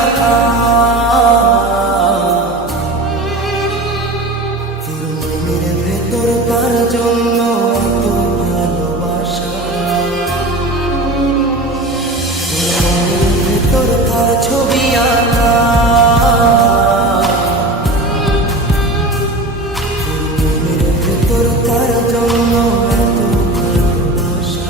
আঁকা তোর মনের ভেতর কার জন্য এত ভালোবাসা তোর মনের ভেতর কার ছবি আঁকা তোর মনের ভেতর কার জন্য এত ভালোবাসা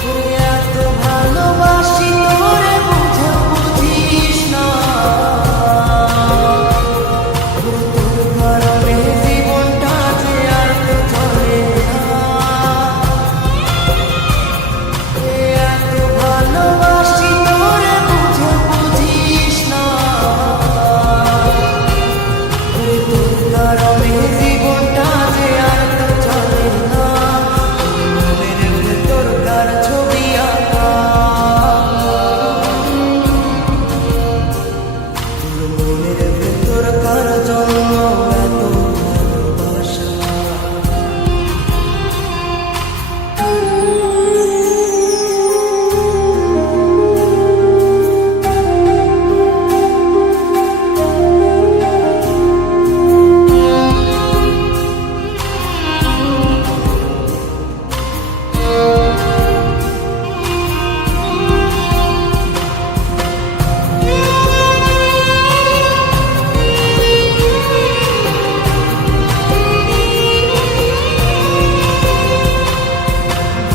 তোরে এত ভালোবাসি তোরে বুঝে বুঝিস না তোর কারণে জীবনটা যে আর তো চলে না এত ভালোবাসি তোরে বুঝে বুঝিস না তোর কারণে জীবনটা যে আর তো চলে না মনের ভেতর কার ছবি আঁকা তোর মনের ভেতর কার জন্য এত ভালোবাসা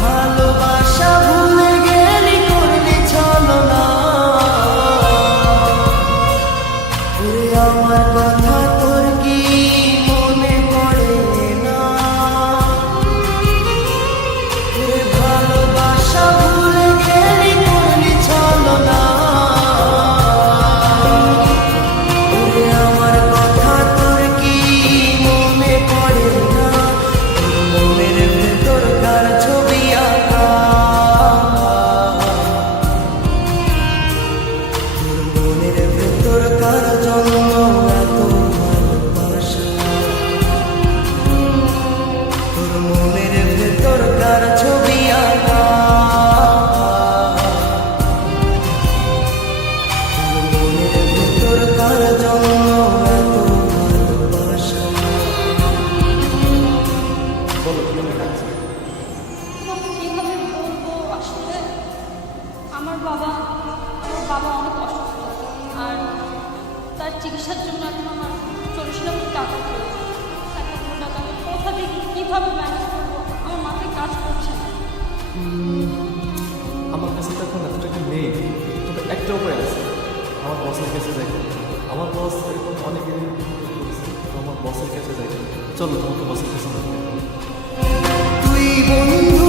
ভালোবাসা ভুলে গেলি করলি ছলনা ওরে আমার কথা তোর কি মনে পড়ে না ওরে ভালোবাসা ভুলে গেলি করলি ছলনা ওরে আমার কথা তোর কি মনে পড়ে না তোর মনের ভেতর কার ছবি আঁকা তোর মনের ভেতর কার জন্য এত ভালোবাসা তোর মনের ভেতর কার ছবি আঁকা তোর মনের ভেতর কার জন্য এত ভালোবাসা বলো কি মনে লাগছে? তোমাকে কিভাবে বলবো আসলে আমার বাবা অনেক অসুস্থ আর তার চিকিৎসার জন্য এখন আমার 40,000 টাকা প্রয়োজন। 1,000 টাকা আমি কোথা থেকে কীভাবে ম্যানেজ করবো আমার মাথায় কাজ করছে না। আমার কাছে তো এখন এত টাকা নেই, তবে একটা উপায় আছে। আমার বসের কাছে যাই, আমার বস এরকম অনেকেরই করেছে, তো আমার বসের কাছে যাই। চলো তোমাকে বসের কাছে যাই। তুই বন্ধু